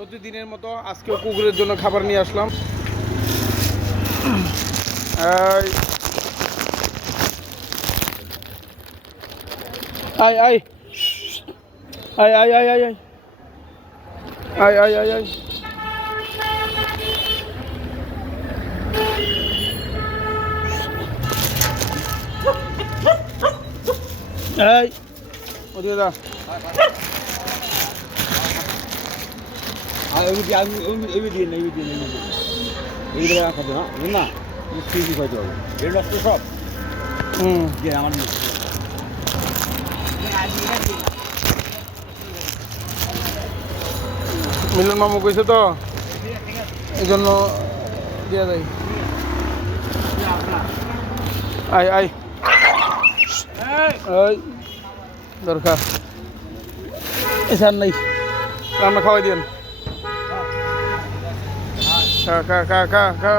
প্রতিদিনের মতো আজকেও কুকুরের জন্য খাবার নিয়ে আসলাম। আয় আয় আয় আয় আয় আয় আয় আয় আয় আয় এই ওদিকে যা। মিলন মামু কইছে তো এই জন্য দিয়ে দেয়। আয় আয় ওই দরকার এসার নাই, রান্না খাওয়াই দিন। খা খা খা খা খা